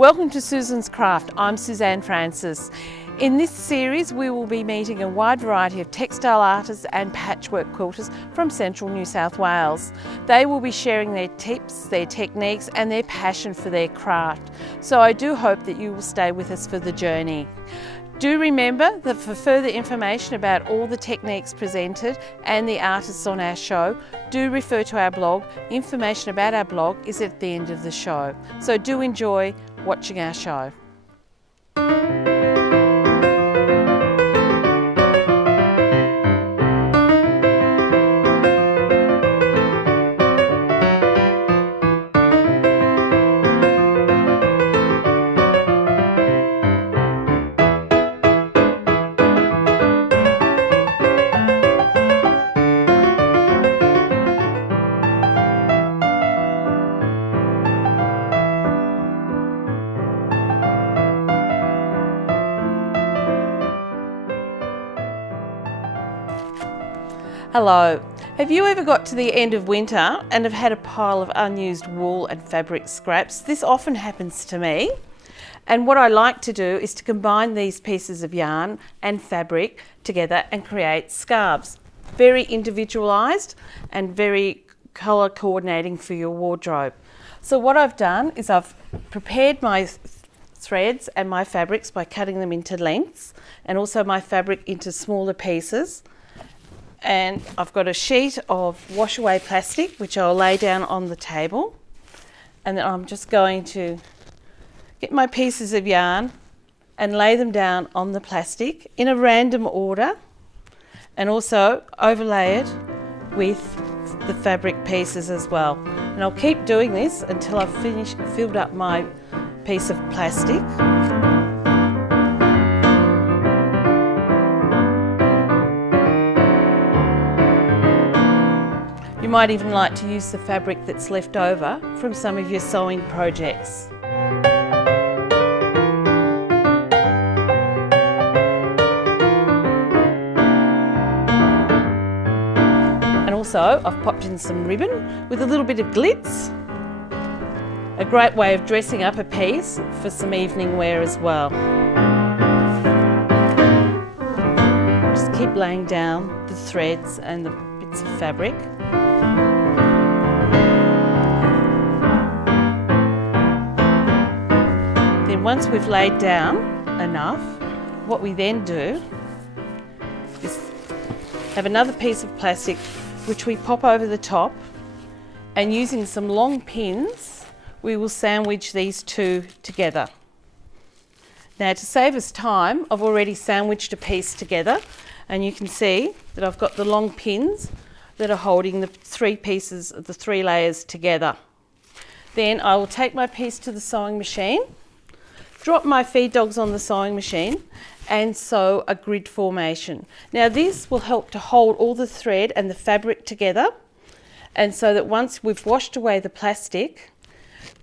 Welcome to Susan's Craft. I'm Suzanne Francis. In this series we will be meeting a wide variety of textile artists and patchwork quilters from central New South Wales. They will be sharing their tips, their techniques and their passion for their craft. So I do hope that you will stay with us for the journey. Do remember that for further information about all the techniques presented and the artists on our show, do refer to our blog. Information about our blog is at the end of the show. So do enjoy watching our show. Hello. Have you ever got to the end of winter and have had a pile of unused wool and fabric scraps? This often happens to me. And what I like to do is to combine these pieces of yarn and fabric together and create scarves. Very individualised and very colour coordinating for your wardrobe. So what I've done is I've prepared my threads and my fabrics by cutting them into lengths and also my fabric into smaller pieces. And I've got a sheet of wash away plastic which I'll lay down on the table, and then I'm just going to get my pieces of yarn and lay them down on the plastic in a random order, and also overlay it with the fabric pieces as well. And I'll keep doing this until I've filled up my piece of plastic. You might even like to use the fabric that's left over from some of your sewing projects. And also I've popped in some ribbon with a little bit of glitz. A great way of dressing up a piece for some evening wear as well. Just keep laying down the threads and the bits of fabric. Once we've laid down enough, what we then do is have another piece of plastic which we pop over the top, and using some long pins we will sandwich these two together. Now, to save us time, I've already sandwiched a piece together, and you can see that I've got the long pins that are holding the three pieces of the three layers together. Then I will take my piece to the sewing machine, drop my feed dogs on the sewing machine and sew a grid formation. Now this will help to hold all the thread and the fabric together, and so that once we've washed away the plastic,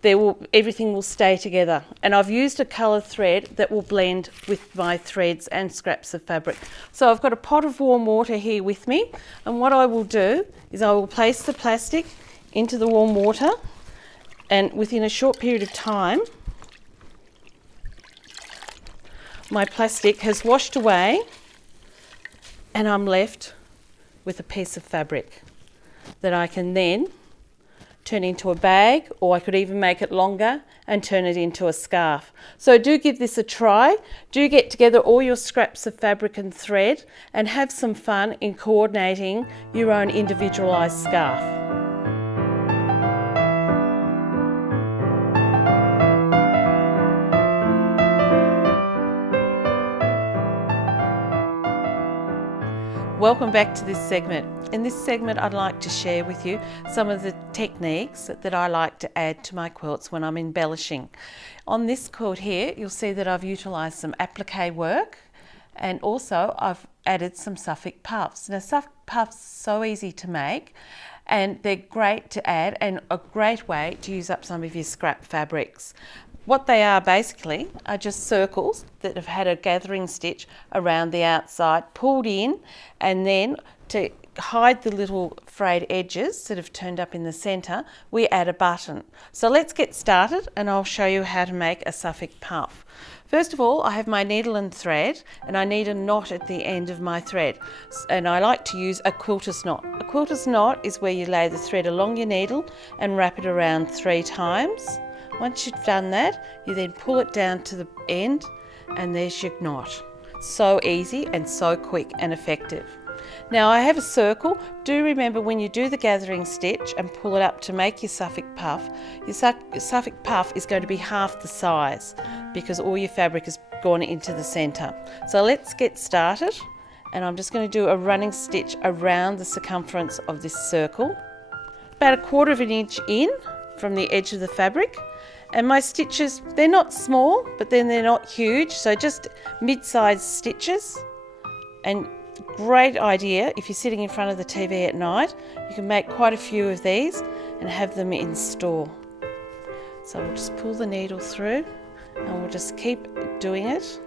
everything will stay together. And I've used a colour thread that will blend with my threads and scraps of fabric. So I've got a pot of warm water here with me, and what I will do is I will place the plastic into the warm water, and within a short period of time my plastic has washed away and I'm left with a piece of fabric that I can then turn into a bag, or I could even make it longer and turn it into a scarf. So do give this a try. Do get together all your scraps of fabric and thread and have some fun in coordinating your own individualised scarf. Welcome back to this segment. In this segment I'd like to share with you some of the techniques that I like to add to my quilts when I'm embellishing. On this quilt here you'll see that I've utilised some applique work, and also I've added some Suffolk puffs. Now Suffolk puffs are so easy to make and they're great to add and a great way to use up some of your scrap fabrics. What they are basically are just circles that have had a gathering stitch around the outside, pulled in, and then to hide the little frayed edges that have turned up in the centre, we add a button. So let's get started and I'll show you how to make a Suffolk puff. First of all, I have my needle and thread, and I need a knot at the end of my thread. And I like to use a quilter's knot. A quilter's knot is where you lay the thread along your needle and wrap it around 3 times. Once you've done that, you then pull it down to the end, and there's your knot. So easy and so quick and effective. Now I have a circle. Do remember when you do the gathering stitch and pull it up to make your Suffolk puff, your Suffolk puff is going to be half the size because all your fabric has gone into the centre. So let's get started, and I'm just going to do a running stitch around the circumference of this circle, about 1/4 of an inch in from the edge of the fabric. And my stitches, they're not small, but then they're not huge, so just mid-sized stitches. And great idea if you're sitting in front of the TV at night, you can make quite a few of these and have them in store. So we'll just pull the needle through and we'll just keep doing it.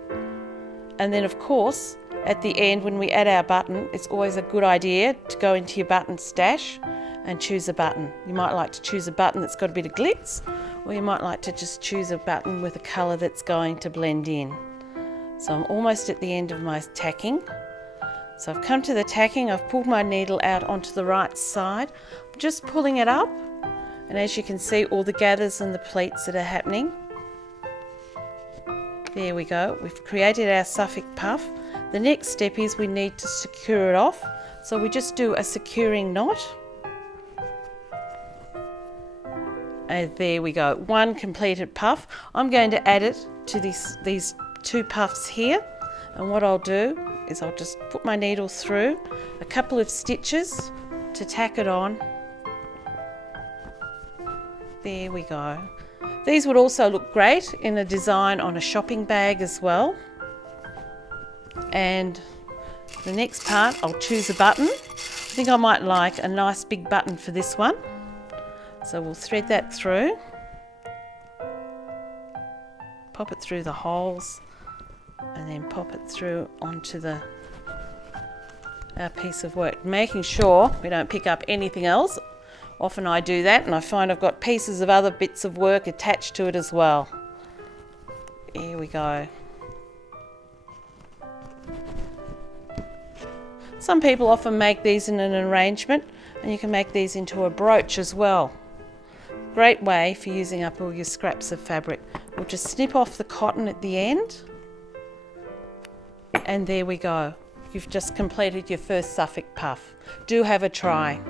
And then of course, at the end when we add our button, it's always a good idea to go into your button stash and choose a button. You might like to choose a button that's got a bit of glitz, or you might like to just choose a button with a colour that's going to blend in. So I'm almost at the end of my tacking. So I've come to the tacking, I've pulled my needle out onto the right side, I'm just pulling it up, and as you can see all the gathers and the pleats that are happening. There we go, we've created our Suffolk puff. The next step is we need to secure it off, so we just do a securing knot. And there we go, one completed puff. I'm going to add it to these 2 puffs here, and what I'll do is I'll just put my needle through a couple of stitches to tack it on. There we go. These would also look great in a design on a shopping bag as well. And the next part, I'll choose a button. I think I might like a nice big button for this one. So we'll thread that through, pop it through the holes, and then pop it through onto our piece of work, making sure we don't pick up anything else. Often I do that and I find I've got pieces of other bits of work attached to it as well. Here we go. Some people often make these in an arrangement, and you can make these into a brooch as well. Great way for using up all your scraps of fabric. We'll just snip off the cotton at the end. And there we go. You've just completed your first Suffolk puff. Do have a try.